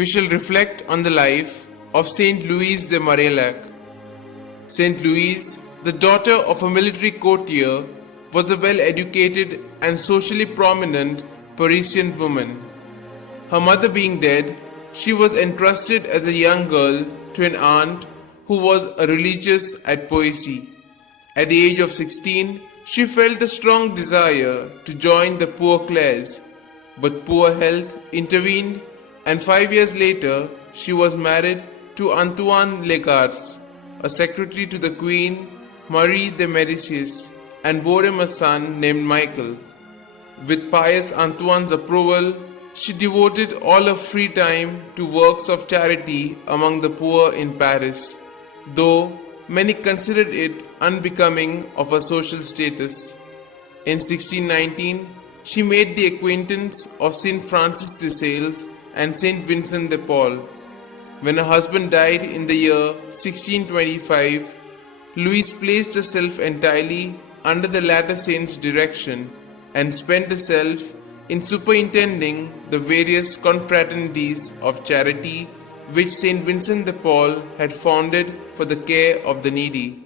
we shall reflect on the life of St Louise De Marillac. St Louise, the daughter of a military courtier, was a well-educated and socially prominent Parisian woman. Her mother being dead, she was entrusted as a young girl to an aunt who was a religious at Poissy. At the age of 16, she felt a strong desire to join the poor class, but poor health intervened, and 5 years later she was married to Antoine Legarce, a secretary to the Queen Marie de Médicis, and bore him a son named Michael. With pious Antoine's approval, she devoted all her free time to works of charity among the poor in Paris, though many considered it unbecoming of her social status. In 1619, she made the acquaintance of St Francis de Sales and St Vincent de Paul. When her husband died in the year 1625, Louise placed herself entirely under the latter saint's direction and spent herself in superintending the various confraternities of charity which St Vincent de Paul had founded for the care of the needy.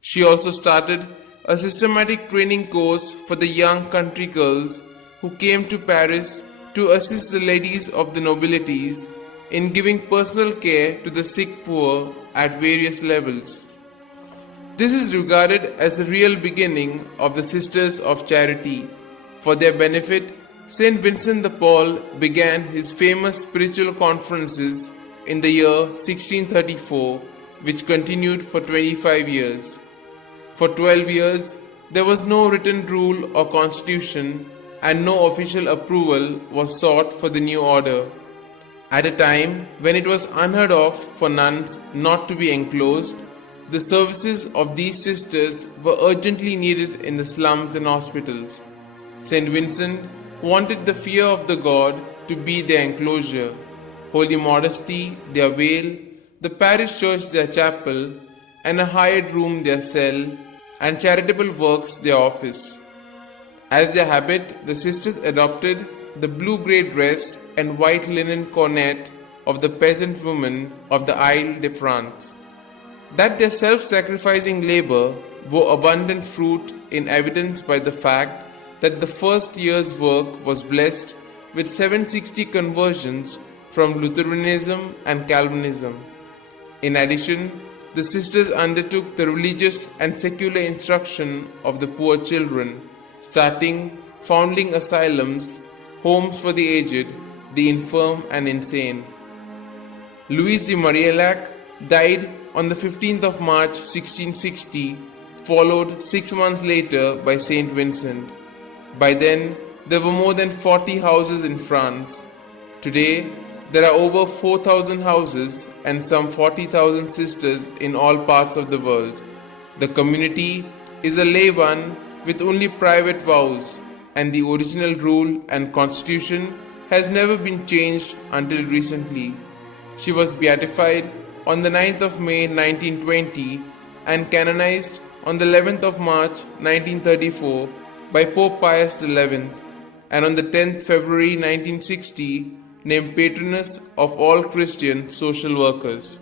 She also started a systematic training course for the young country girls who came to Paris to assist the ladies of the nobilities in giving personal care to the sick poor at various levels. This is regarded as the real beginning of the Sisters of Charity. For their benefit, St. Vincent de Paul began his famous spiritual conferences in the year 1634, which continued for 25 years. For 12 years, there was no written rule or constitution, and no official approval was sought for the new order. At a time when it was unheard of for nuns not to be enclosed, the services of these sisters were urgently needed in the slums and hospitals. St. Vincent wanted the fear of the God to be their enclosure, holy modesty their veil, the parish church their chapel, and a hired room their cell, and charitable works their office. As their habit, the sisters adopted the blue-grey dress and white linen cornet of the peasant women of the Isle de France. That their self-sacrificing labor bore abundant fruit is evidenced by the fact that the first year's work was blessed with 760 conversions from Lutheranism and Calvinism. In addition, the sisters undertook the religious and secular instruction of the poor children, founding asylums, homes for the aged, the infirm and insane. Louise de Marillac died on the 15th of March 1660, followed 6 months later by St. Vincent. By then, there were more than 40 houses in France. Today, there are over 4,000 houses and some 40,000 sisters in all parts of the world. The community is a lay one with only private vows, and the original rule and constitution has never been changed until recently. She was beatified on the 9th of May 1920 and canonized on the 11th of March 1934 by Pope Pius XI, and on the 10th February 1960 named patroness of all Christian social workers.